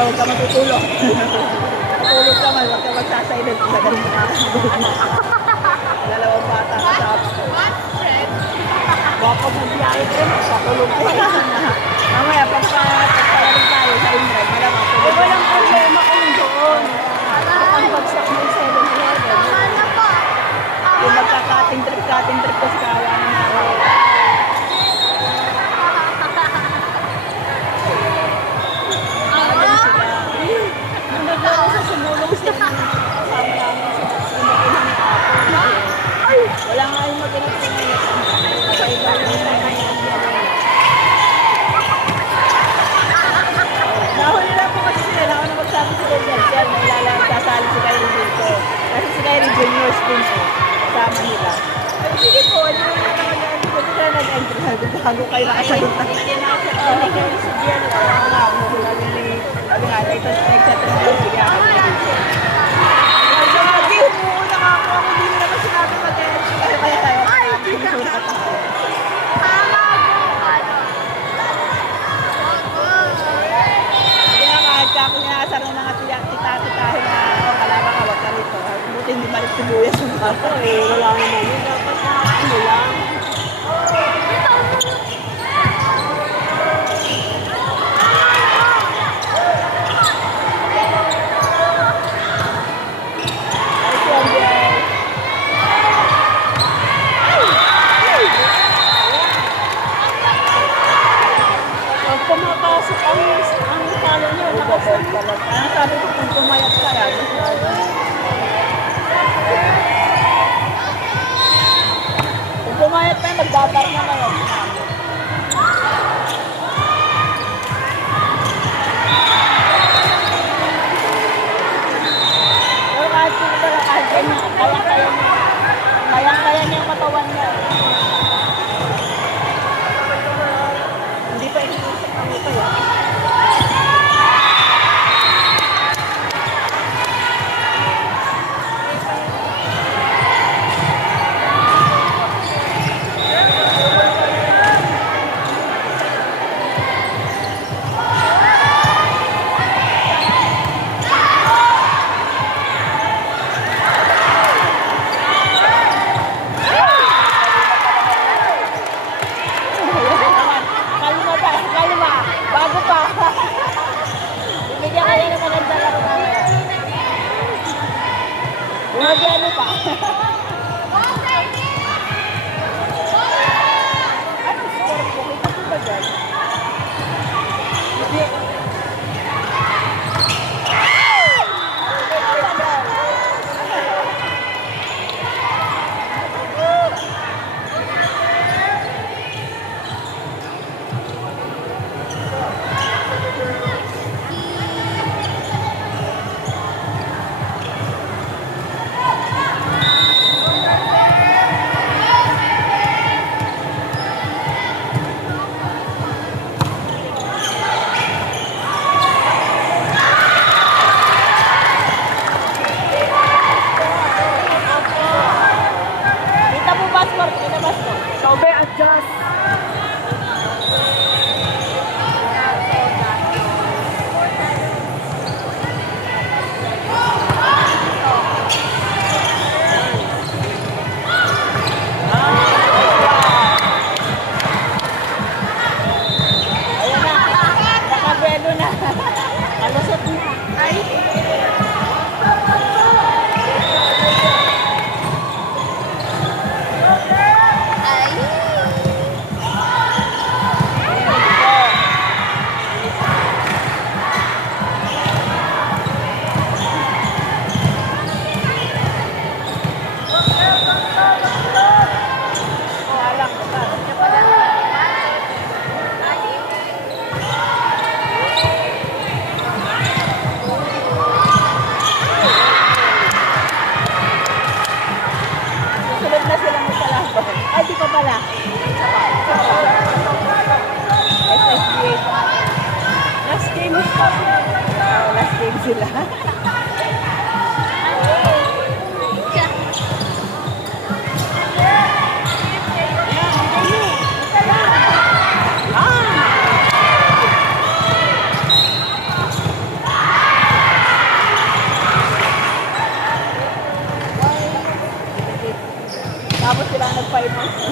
huwag ka matutulog. Matulog ka man, huwag ka magsasaylog sa ganun ka. Dalawang bata kasama ko. Baka magbiyahe ko, matulog ko. Mamaya, pagpalaling tayo sa Indra, malamang tulog. Walang problema kung doon. Ang bagsak ng 7-Eleven. Yung magka-cutting trip ko sa kawa na namin. Naglaw sa sumulong siya kasama namin sa mag-inang kapon. Wala nga yung mag-inang sa ngayon. Kaya nahuli lang po kasi sila. Ako na magsabi si Kaya Jan. Sasali si Kyrie dito. Kasi si Kyrie Junior Spin kasama nila. Ay, sige po. Ano yung nag-entry? Kasi sila nag-entry. Bago kayo nakasalita. Hindi kayo si Jan. Ako nga. Sabi nga, nag-chat rin lang siya. Lagi, umuuna nga ako. Hindi mo naman sinabi mag-entry. Kaya tayo. Ay, hindi ka. Ako niya na nga tita-titahin na kalaban ka, wag ka rito. Buti hindi malit sibuyas yung bata. Wala naman yun. Dapat na ano lang. Pag pumapasok ang talo niya, ano sabi ko kung pumayat ka yan? Kung pumayat ka yan, magbabar na ngayon. Pero kahit sino talaga, kahit ganyan, kayang-kaya niya yung katawan niya. Hindi pa inisip ang ito yan. Bago pa. Bibigyan kayo ng maganda lang namin. Bumagyan pa. Ano score po? Kita po ba dyan? Sobe, adjust. Ayan na. Nakabelo na. Alusot na. Ay. Ay, di pa pala. SSBA pa. Last game pa. Last game sila. Tapos sila nag-finance.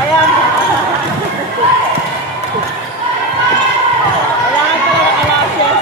Kaya nga. Kailangan pala ng alasyas.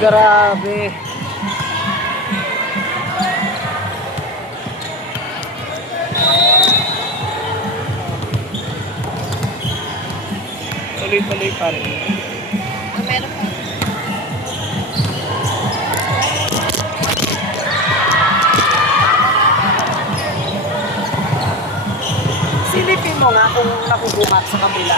Grabe. Tuloy-tuloy pa rin. Meron pa. Silipin mo nga kung nakubuhat sa kabila.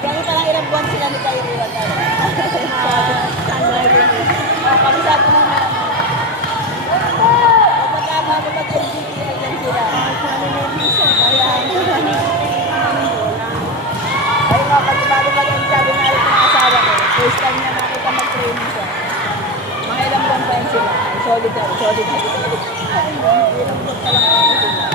Ganito lang ilang buwan sila ni Kyrie Wagara. Kabisado mo na. Kapag-LGTL yan sila. Ayun nga, kasi bago yan sabi nga rin ng asawa ko. First time niya nakita mag-training siya. Mga ilang buwan pa yan sila. Solid na, solid na. Ilang buwan pa lang ako sila.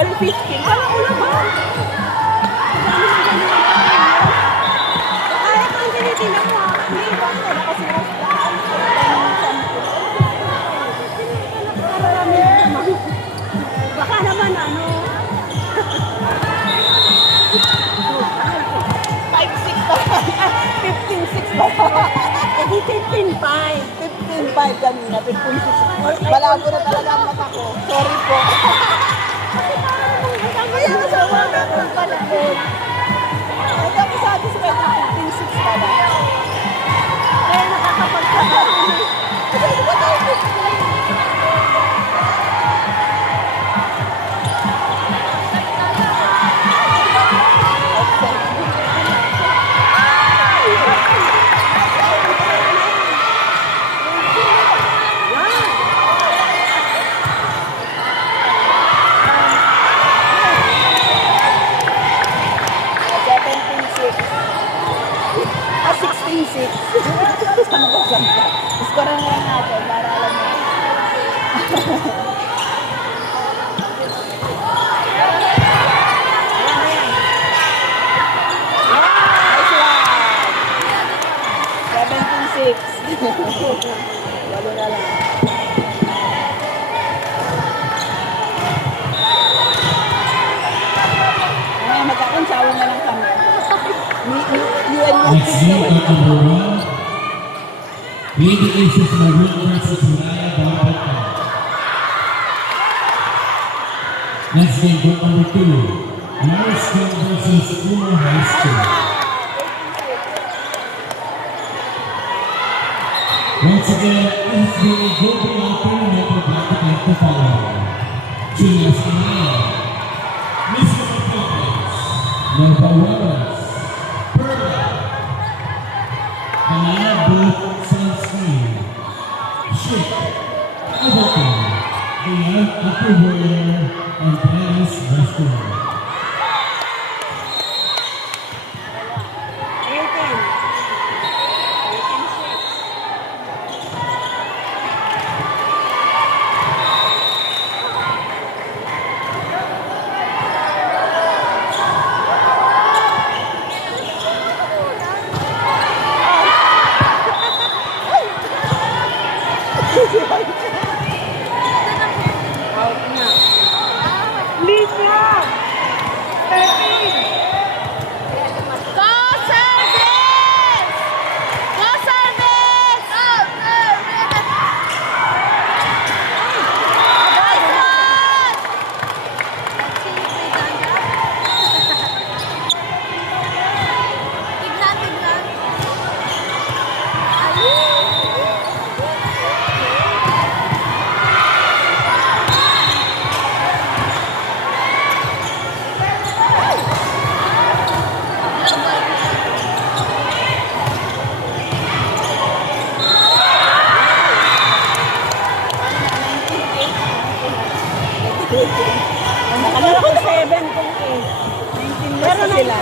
All 15. Kala ko naman. Kaya kang tinitingnan mo. Hindi, bakit? Kasi baka naman ano. 5'6 ba? 15'6 ba? Hindi 15'5. 15'5 kanina. 15'6. Balago na talaga ang mata ko. Sorry po. Kaya masama na kung panahon. Ay, kami sabi sa kanya, 15'6 pala. Kaya nakakapagkakaroon. Kasi di ba tayo 15'6? Iskora na lang natin para alam mo. Nice one. 17-6. Walo na lang. Ay, magkakansawa na lang kami. You and your Next game at number 1, Lady Aces Maroon versus Raya Barbata. Next game group number 2, Norris School versus Uno High School. Once again, this game will be open and we're about to take the following. Julius Anaya, Mr. Lopez, Nova Wells, Perla, Kanaya Booth Sunscreen, Ship, Everton, Beyond Upperwear, and Dennis Restaurant. 19 na sila.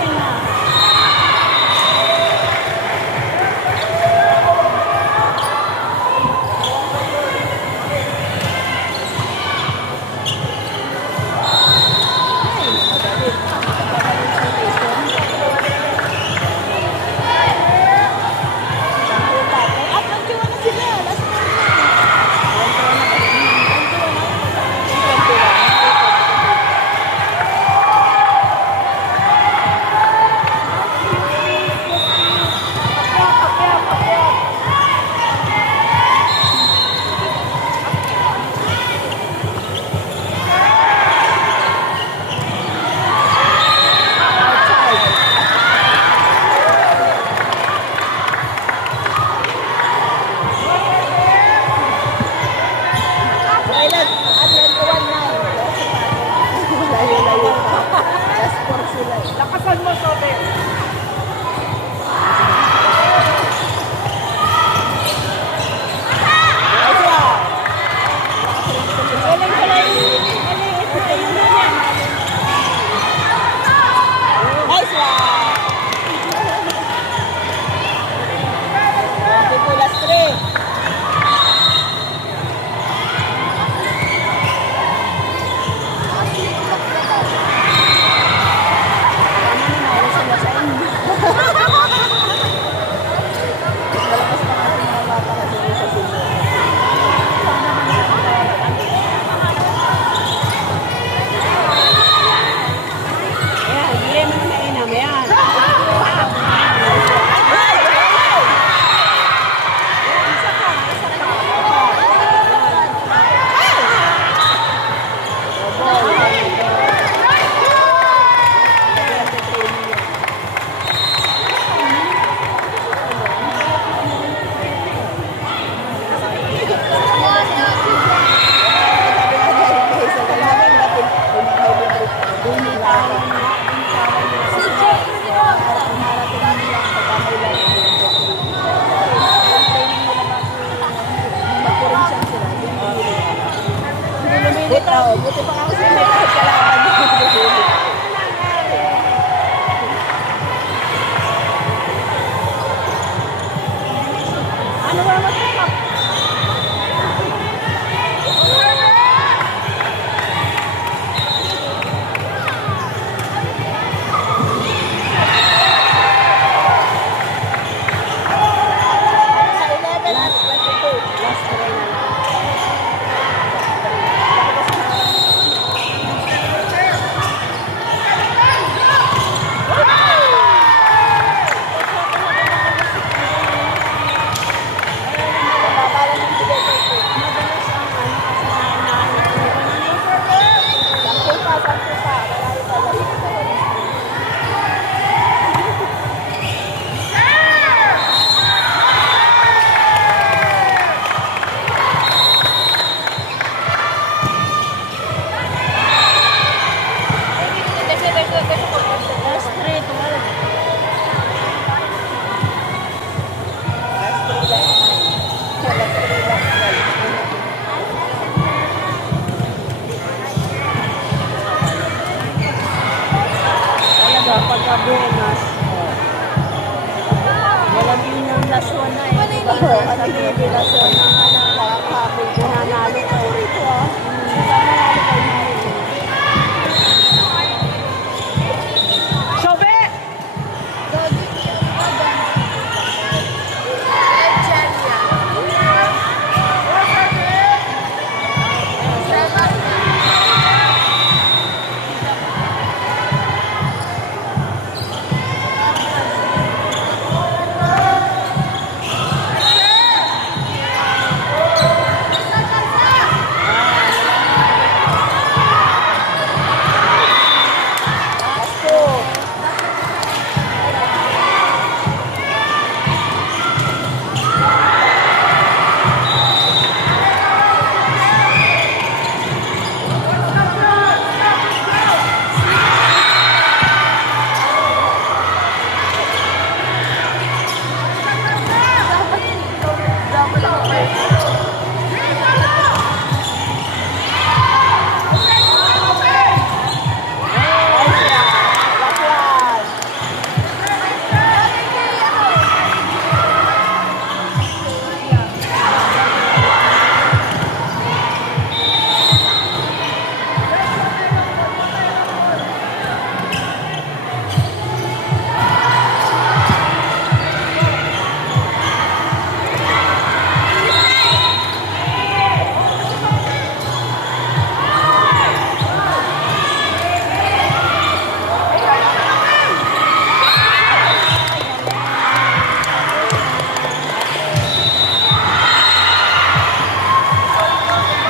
Lakasan mo, Sobe. Nice one! Last 3. Buti pa ako sa may